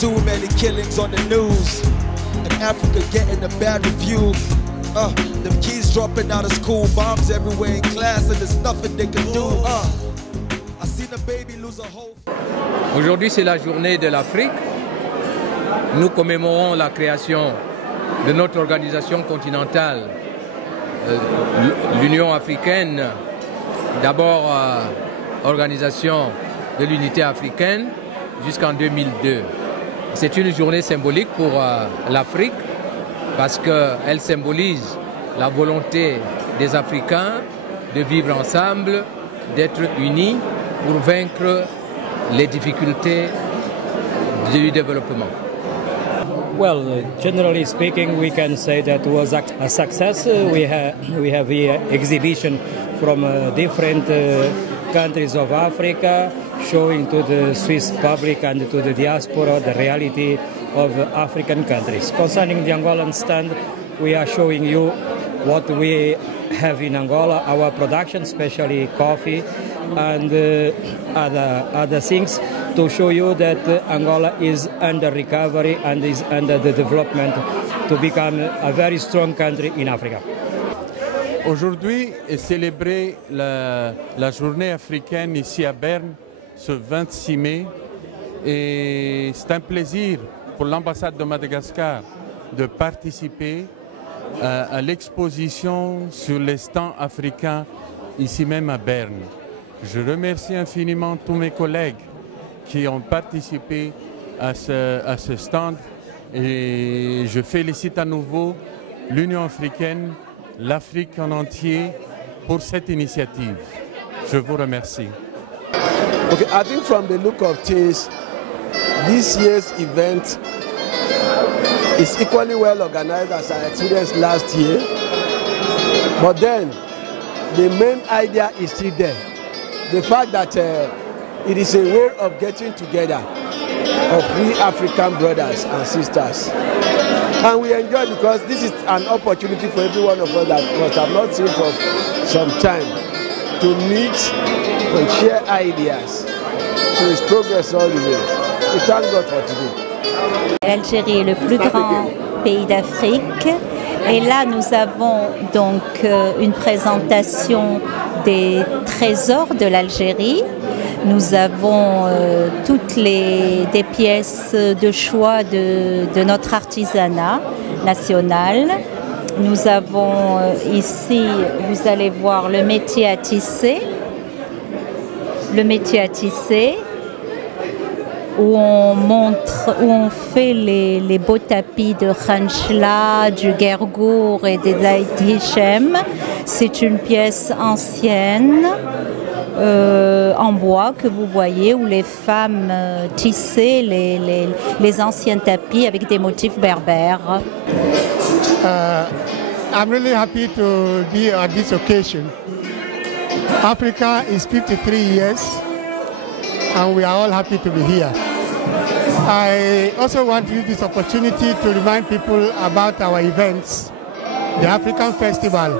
Too many killings on the news. And Africa getting a bad review. Them kids dropping out of school, bombs everywhere in class, and there's nothing they can do. I seen a baby lose a whole. Aujourd'hui, c'est la journée de l'Afrique. Nous commémorons la création de notre organisation continentale, l'Union africaine, d'abord organisation de l'unité africaine jusqu'en 2002. C'est une journée symbolique pour l'Afrique parce qu'elle symbolise la volonté des Africains de vivre ensemble, d'être unis pour vaincre les difficultés du développement. Well, generally speaking, we can say that it was a success. We have here exhibition from different countries of Africa, showing to the Swiss public and to the diaspora the reality of African countries. Concerning the Angolan stand, we are showing you what we have in Angola, our production, especially coffee and other things, to show you that Angola is under recovery and is under the development to become a very strong country in Africa. Aujourd'hui est célébrée la journée africaine ici à Berne ce 26 mai et c'est un plaisir pour l'ambassade de Madagascar de participer à l'exposition sur les stands africains ici même à Berne. Je remercie infiniment tous mes collègues qui ont participé à ce stand et je félicite à nouveau l'Union africaine, l'Afrique en entier pour cette initiative. Je vous remercie. Okay, I think from the look of things, this year's event is equally well organized as I experienced last year. But then, the main idea is still there. The fact that it is a way of getting together of we African brothers and sisters. And we enjoy because this is an opportunity for every one of us that must have not seen for some time to meet and share ideas. So it's progress all the way. We thank God for today. L'Algérie est le plus grand pays d'Afrique et là nous avons donc une présentation des trésors de l'Algérie. Nous avons toutes des pièces de choix de notre artisanat national. Nous avons ici, vous allez voir, le métier à tisser. Le métier à tisser, où on fait les beaux tapis de Khanchla, du Gergour et des Hichem. C'est une pièce ancienne en bois que vous voyez où les femmes tissaient les anciens tapis avec des motifs berbères. I'm really happy to be at this occasion. Africa is 53 years and we are all happy to be here. I also want to use this opportunity to remind people about our events, the African Festival,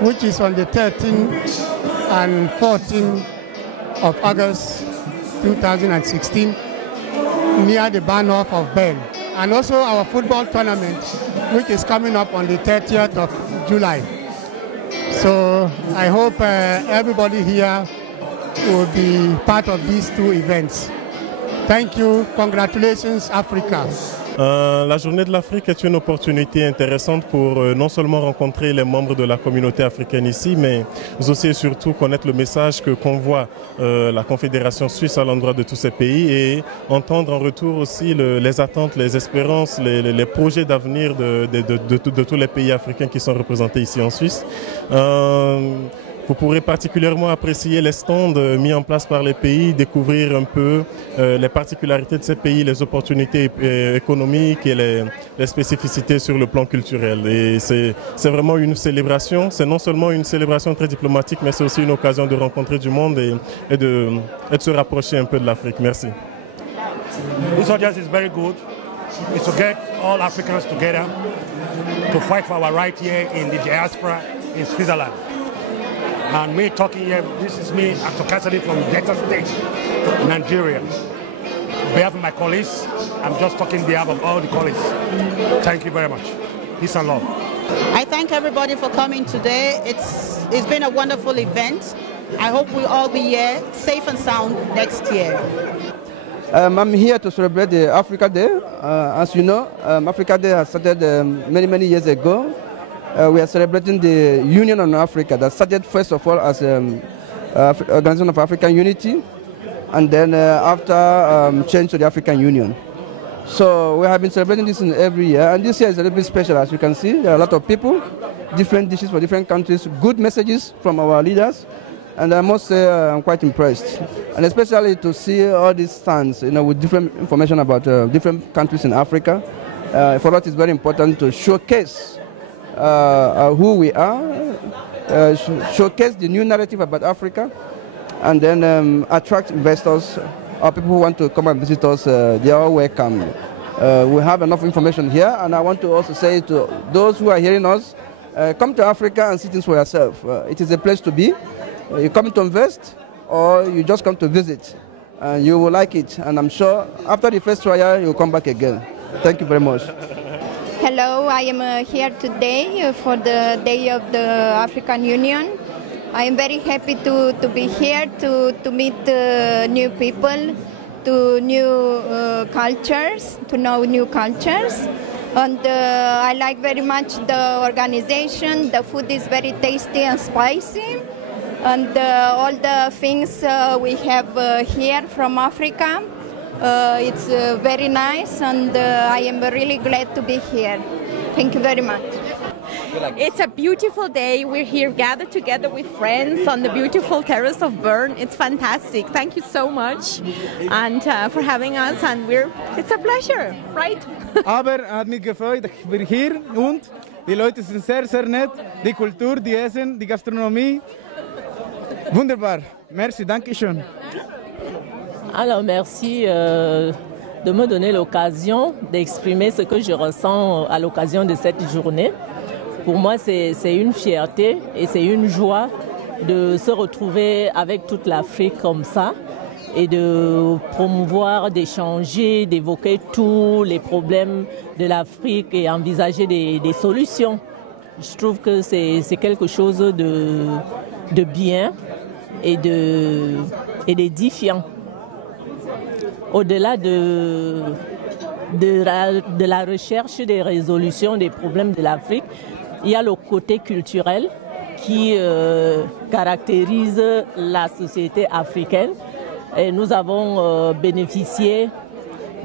which is on the 13th and 14th of August 2016 near the Bahnhof of Bern, and also our football tournament, which is coming up on the 30th of July. So I hope everybody here will be part of these two events. Thank you. Congratulations, Africa. La journée de l'Afrique est une opportunité intéressante pour non seulement rencontrer les membres de la communauté africaine ici, mais aussi et surtout connaître le message que convoie la Confédération suisse à l'endroit de tous ces pays et entendre en retour aussi les attentes, les espérances, les projets d'avenir de tous les pays africains qui sont représentés ici en Suisse. Vous pourrez particulièrement apprécier les stands mis en place par les pays, découvrir un peu les particularités de ces pays, les opportunités économiques et les spécificités sur le plan culturel. Et c'est vraiment une célébration. C'est non seulement une célébration très diplomatique, mais c'est aussi une occasion de rencontrer du monde et de se rapprocher un peu de l'Afrique. Merci. This audience is very good. It's to get all Africans together to fight for our right here in the diaspora in Switzerland. And me talking here, this is me, Dr. Cassidy from Delta State, Nigeria. On behalf of my colleagues, I'm just talking on behalf of all the colleagues. Thank you very much. Peace and love. I thank everybody for coming today. It's been a wonderful event. I hope we'll all be here safe and sound next year. I'm here to celebrate the Africa Day. As you know, Africa Day has started many years ago. We are celebrating the Union on Africa that started first of all as Organization of African Unity, and then after change to the African Union. So we have been celebrating this every year, and this year is a little bit special. As you can see, there are a lot of people, different dishes for different countries, good messages from our leaders, and I must say I'm quite impressed. And especially to see all these stands, with different information about different countries in Africa. For us, it's very important to showcase who we are, showcase the new narrative about Africa, and then attract investors or people who want to come and visit us. They are all welcome. We have enough information here, and I want to also say to those who are hearing us, come to Africa and see things for yourself. It is a place to be. You come to invest, or you just come to visit, and you will like it. And I'm sure after the first trial, you'll come back again. Thank you very much. Hello, I am here today for the Day of the African Union. I am very happy to be here to meet new people, to new cultures, to know new cultures. And I like very much the organization. The food is very tasty and spicy. And all the things we have here from Africa, it's very nice, and I am really glad to be here. Thank you very much. It's a beautiful day. We're here gathered together with friends on the beautiful terrace of Bern. It's fantastic. Thank you so much and for having us, and it's a pleasure, right? Aber hat mich gefreut, dass wir hier und die Leute sind sehr, sehr nett. Die Kultur, die Essen, die Gastronomie. Wunderbar. Merci, danke schön. Alors merci de me donner l'occasion d'exprimer ce que je ressens à l'occasion de cette journée. Pour moi, c'est une fierté et c'est une joie de se retrouver avec toute l'Afrique comme ça et de promouvoir, d'échanger, d'évoquer tous les problèmes de l'Afrique et envisager des solutions. Je trouve que c'est quelque chose de bien et d'édifiant. Au-delà de la recherche des résolutions des problèmes de l'Afrique, il y a le côté culturel qui caractérise la société africaine. Et nous avons bénéficié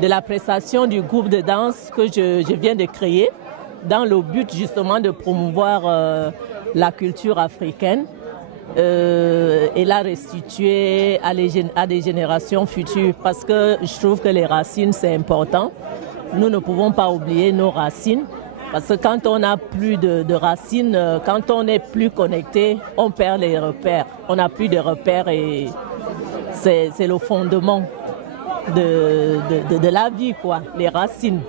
de la prestation du groupe de danse que je viens de créer dans le but justement de promouvoir la culture africaine et la restituer à des générations futures, parce que je trouve que les racines, c'est important. Nous ne pouvons pas oublier nos racines, parce que quand on n'a plus de racines, quand on n'est plus connecté, on perd les repères. On n'a plus de repères et c'est le fondement de la vie, quoi, les racines.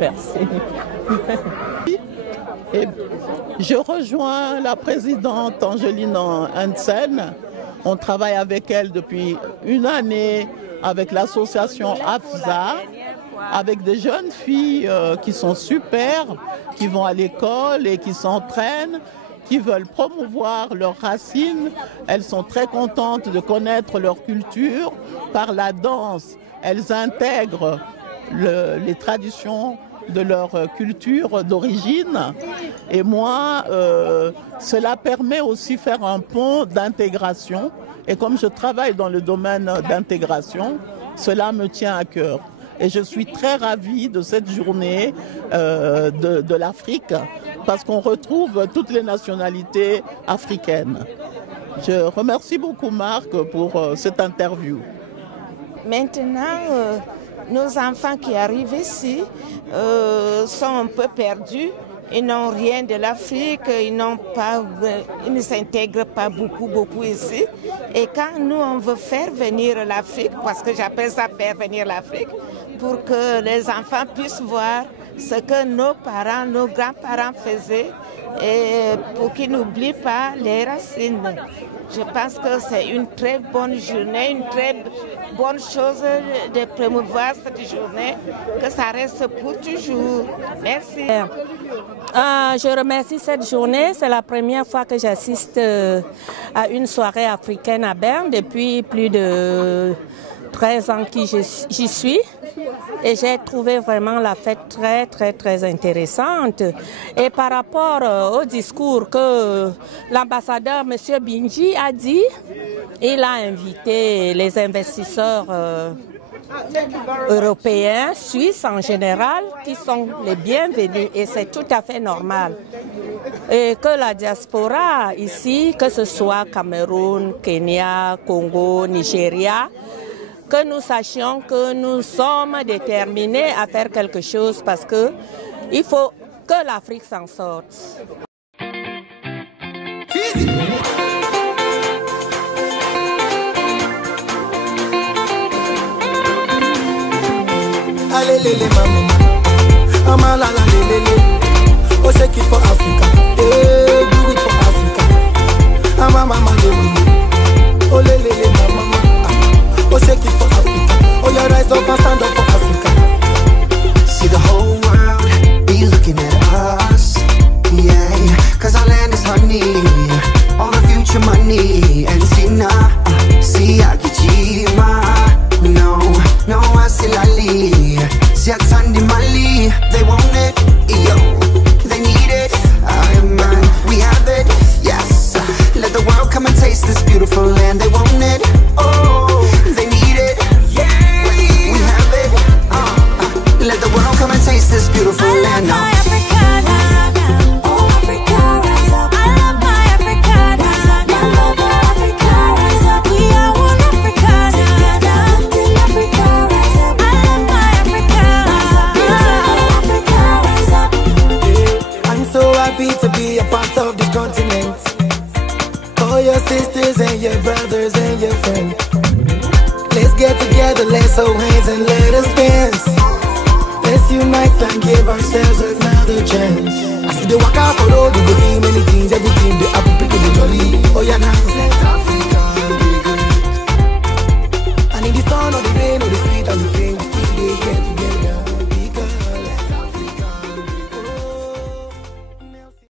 Merci. Et je rejoins la présidente Angeline Hansen. On travaille avec elle depuis une année avec l'association AFSA, avec des jeunes filles qui sont super, qui vont à l'école et qui s'entraînent, qui veulent promouvoir leurs racines. Elles sont très contentes de connaître leur culture. Par la danse, elles intègrent les traditions de leur culture d'origine. Et moi, cela permet aussi de faire un pont d'intégration. Et comme je travaille dans le domaine d'intégration, cela me tient à cœur. Et je suis très ravie de cette journée de l'Afrique, parce qu'on retrouve toutes les nationalités africaines. Je remercie beaucoup Marc pour cette interview. Maintenant, nos enfants qui arrivent ici sont un peu perdus. Ils n'ont rien de l'Afrique, ils ne s'intègrent pas beaucoup ici. Et quand nous, on veut faire venir l'Afrique, parce que j'appelle ça faire venir l'Afrique, pour que les enfants puissent voir ce que nos parents, nos grands-parents faisaient, et pour qu'ils n'oublient pas les racines. Je pense que c'est une très bonne journée, une très bonne chose de promouvoir cette journée, que ça reste pour toujours. Merci. Je remercie cette journée. C'est la première fois que j'assiste à une soirée africaine à Berne depuis plus de 13 ans que j'y suis. Et j'ai trouvé vraiment la fête très intéressante. Et par rapport au discours que l'ambassadeur M. Binji a dit, il a invité les investisseurs européens, suisses en général, qui sont les bienvenus et c'est tout à fait normal. Et que la diaspora ici, que ce soit Cameroun, Kenya, Congo, Nigeria, que nous sachions que nous sommes déterminés à faire quelque chose parce que il faut que l'Afrique s'en sorte. Allez, lele, mama, mama, la, la, lele, oh, shake it for Africa, hey, do it for Africa, mama, mama, lele, oh, lele, mama, oh, shake it for Africa, oh, you rise up and stand up for Africa. See the whole world be looking at us, yeah, cause our land is honey, all the future money, and see now, see Akijima, no, Asilali. Sandy Mali, they want it, yo, they need it, man, we have it, yes, let the world come and taste this beautiful land, they want it, oh, they need it, yeah, we have it, let the world come and taste this beautiful land, now. To be a part of this continent, all your sisters and your brothers and your friends, let's get together, let's hold hands and let us dance. Let's unite and give ourselves another chance. I see the walk out for road, you go see many things, everything, the apple, pickle, the jolly